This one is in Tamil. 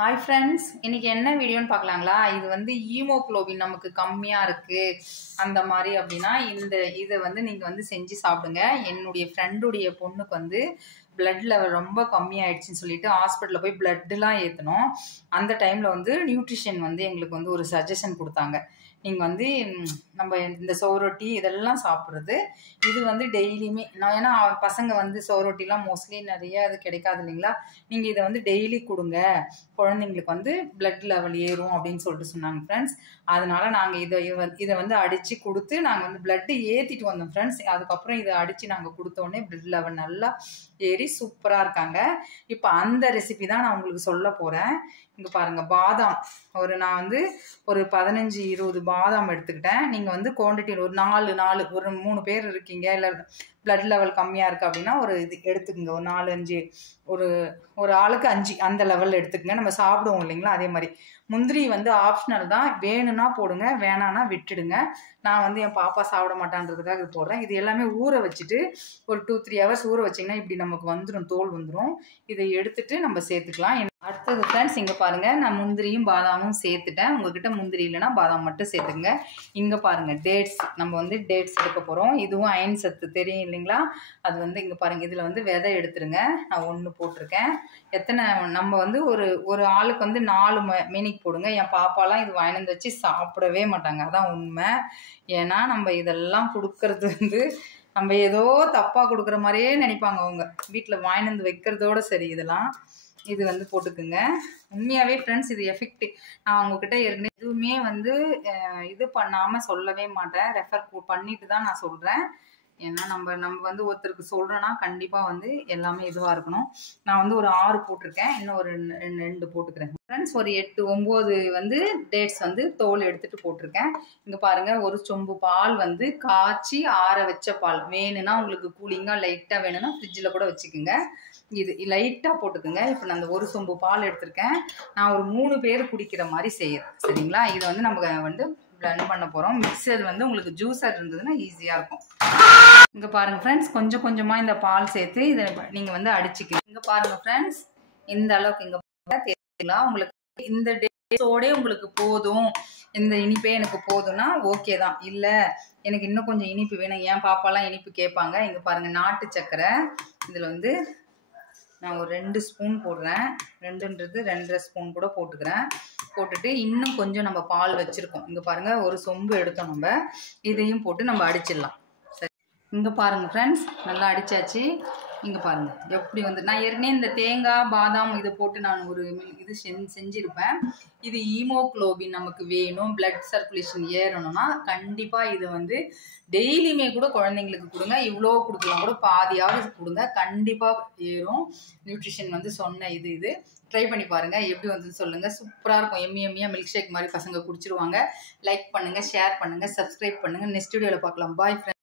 ஹாய் ஃப்ரெண்ட்ஸ், இன்னைக்கு என்ன வீடியோன்னு பார்க்கலாங்களா? இது வந்து ஹீமோகுளோபின் நமக்கு கம்மியாக இருக்குது அந்த மாதிரி அப்படின்னா இதை வந்து நீங்கள் வந்து செஞ்சு சாப்பிடுங்க. என்னுடைய ஃப்ரெண்டுடைய பொண்ணுக்கு வந்து பிளட் லெவல் ரொம்ப கம்மியாயிடுச்சுன்னு சொல்லிட்டு ஹாஸ்பிட்டலில் போய் பிளட்டுலாம் ஏற்றணும். அந்த டைமில் வந்து நியூட்ரிஷன் வந்து எங்களுக்கு வந்து ஒரு சஜஷன் கொடுத்தாங்க. நீங்கள் வந்து நம்ம இந்த சோரொட்டி இதெல்லாம் சாப்பிட்றது இது வந்து டெய்லியுமே ஏன்னா பசங்க வந்து சோரொட்டிலாம் மோஸ்ட்லி நிறைய அது கிடைக்காது இல்லைங்களா? நீங்கள் இதை வந்து டெய்லி கொடுங்க, குழந்தைங்களுக்கு வந்து பிளட் லெவல் ஏறும் அப்படின்னு சொல்லிட்டு சொன்னாங்க ஃப்ரெண்ட்ஸ். அதனால நாங்கள் இதை வந்து அடித்து கொடுத்து நாங்கள் வந்து பிளட்டு ஏற்றிட்டு வந்தோம் ஃப்ரெண்ட்ஸ். அதுக்கப்புறம் இதை அடித்து நாங்கள் கொடுத்தோடனே பிளட் லெவல் நல்லா ஏறி சூப்பராக இருக்காங்க. இப்போ அந்த ரெசிபி தான் நான் உங்களுக்கு சொல்ல போகிறேன். இங்கே பாருங்கள், பாதாம் நான் வந்து ஒரு 15-20 பாதாம் எடுத்துக்கிட்டேன். நீங்கள் வந்து குவான்டிட்டியில் ஒரு 4 ஒரு 3 பேர் இருக்கீங்க, இல்லை பிளட் லெவல் கம்மியாக இருக்குது அப்படின்னா ஒரு இது எடுத்துக்கோங்க. ஒரு 4-5 ஒரு ஆளுக்கு 5 அந்த லெவலில் எடுத்துக்கங்க. நம்ம சாப்பிடுவோம் இல்லைங்களா? அதே மாதிரி முந்திரி வந்து ஆப்ஷனல் தான், வேணும்னா போடுங்க, வேணான்னா விட்டுடுங்க. நான் வந்து என் பாப்பா சாப்பிட மாட்டான்றதுக்காக இது போடுறேன். இது எல்லாமே ஊற வச்சுட்டு ஒரு 2-3 ஹவர்ஸ் ஊற வச்சிங்கன்னா இப்படி நமக்கு வந்துடும், தோல் வந்துடும். இதை எடுத்துட்டு நம்ம சேர்த்துக்கலாம். அடுத்தது ஃப்ரெண்ட்ஸ், இங்கே பாருங்கள், நான் முந்திரியும் பாதாமும் சேர்த்துட்டேன். உங்ககிட்ட முந்திரி இல்லைன்னா பாதாம் மட்டும் சேர்த்துங்க. இங்கே பாருங்கள், டேட்ஸ், நம்ம வந்து டேட்ஸ் எடுக்க போகிறோம். இதுவும் அயன் சத்து தெரியும் இல்லைங்களா? அது வந்து இங்கே பாருங்கள், இதில் வந்து விதை எடுத்துருங்க. நான் 1 போட்டிருக்கேன். எத்தனை நம்ம வந்து ஒரு ஆளுக்கு வந்து 4 மினிக்கு போடுங்க. என் பாப்பாலாம் இது வாங்கிட்டு வச்சு சாப்பிடவே மாட்டாங்க, அதான் உண்மை. ஏன்னா நம்ம இதெல்லாம் கொடுக்கறது வந்து நம்ம ஏதோ தப்பாக கொடுக்குற மாதிரியே நினைப்பாங்க அவங்க. வீட்டில் வாங்கிட்டு வைக்கிறதோட சரி. இது வந்து போட்டுக்குங்க. உண்மையாகவே ஃப்ரெண்ட்ஸ், இது எஃபெக்டிவ். நான் உங்ககிட்ட ஏற்கனவே எதுவுமே வந்து இது பண்ணாமல் சொல்லவே மாட்டேன், ரெஃபர் பண்ணிட்டு தான் நான் சொல்கிறேன். ஏன்னா நம்ம வந்து ஒருத்தருக்கு சொல்கிறோன்னா கண்டிப்பாக வந்து எல்லாமே இதுவாக இருக்கணும். நான் வந்து ஒரு 6 போட்டிருக்கேன், இன்னும் ஒரு 2 போட்டுக்கிறேன் ஃப்ரெண்ட்ஸ். ஒரு 8-9 வந்து டேட்ஸ் வந்து தோல் எடுத்துகிட்டு போட்டிருக்கேன். இங்கே பாருங்கள், ஒரு சொம்பு பால் வந்து காய்ச்சி ஆற வச்ச பால். வேணும்னா உங்களுக்கு கூலிங்காக லைட்டாக வேணும்னா ஃப்ரிட்ஜில் கூட வச்சுக்கோங்க. இது லைட்டாக போட்டுக்குங்க. இப்போ நான் அந்த ஒரு சொம்பு பால் எடுத்திருக்கேன். நான் ஒரு 3 பேர் குடிக்கிற மாதிரி செய்கிறேன், சரிங்களா? இதை வந்து நம்ம வந்து பிளெண்ட் பண்ண போகிறோம். மிக்சர் வந்து உங்களுக்கு ஜூஸர் இருந்ததுன்னா ஈஸியாக இருக்கும். இங்கே பாருங்கள் ஃப்ரெண்ட்ஸ், கொஞ்சம் கொஞ்சமாக இந்த பால் சேர்த்து இதை நீங்கள் வந்து அடிச்சுக்கலாம். இங்கே பாருங்கள் ஃப்ரெண்ட்ஸ், இந்த அளவுக்கு இங்கே தேர்த்திக்கலாம். உங்களுக்கு இந்த டேஸோடே உங்களுக்கு போதும், இந்த இனிப்பே எனக்கு போதும்னா ஓகே தான். இல்லை எனக்கு இன்னும் கொஞ்சம் இனிப்பு வேணும், என் பாப்பாலாம் இனிப்பு கேட்பாங்க. இங்கே பாருங்கள், நாட்டு சக்கரை இதில் வந்து நான் ஒரு 2 ஸ்பூன் போடுறேன். 2ன்றது 2.5 ஸ்பூன் கூட போட்டுக்கிறேன். போட்டுட்டு இன்னும் கொஞ்சம் நம்ம பால் வச்சுருக்கோம். இங்கே பாருங்கள், ஒரு சொம்பு எடுத்தோம். நம்ம இதையும் போட்டு நம்ம அடிச்சிடலாம். சரி, இங்கே பாருங்கள் ஃப்ரெண்ட்ஸ், நல்லா அடித்தாச்சு. இங்கே பாருங்கள் எப்படி வந்து நான் ஏற்கனவே இந்த தேங்காய் பாதாம் இதை போட்டு நான் ஒரு இது செஞ்சுருப்பேன். இது ஹீமோகுளோபின் நமக்கு வேணும், பிளட் சர்க்குலேஷன் ஏறணும்னா கண்டிப்பாக இதை வந்து டெய்லியுமே கூட குழந்தைங்களுக்கு கொடுங்க. இவ்வளோ கொடுக்கலாம் கூட, பாதியாவது கொடுங்க, கண்டிப்பாக ஏறும். நியூட்ரிஷன் வந்து சொன்ன இது ட்ரை பண்ணி பாருங்கள், எப்படி வந்து சொல்லுங்கள். சூப்பராக இருக்கும். எம்மியாக மில்க் ஷேக் மாதிரி பசங்க குடிச்சிருவாங்க. லைக் பண்ணுங்கள், ஷேர் பண்ணுங்கள், சப்ஸ்கிரைப் பண்ணுங்கள். நெக்ஸ்ட் வீடியோவில் பார்க்கலாம். Bye friends.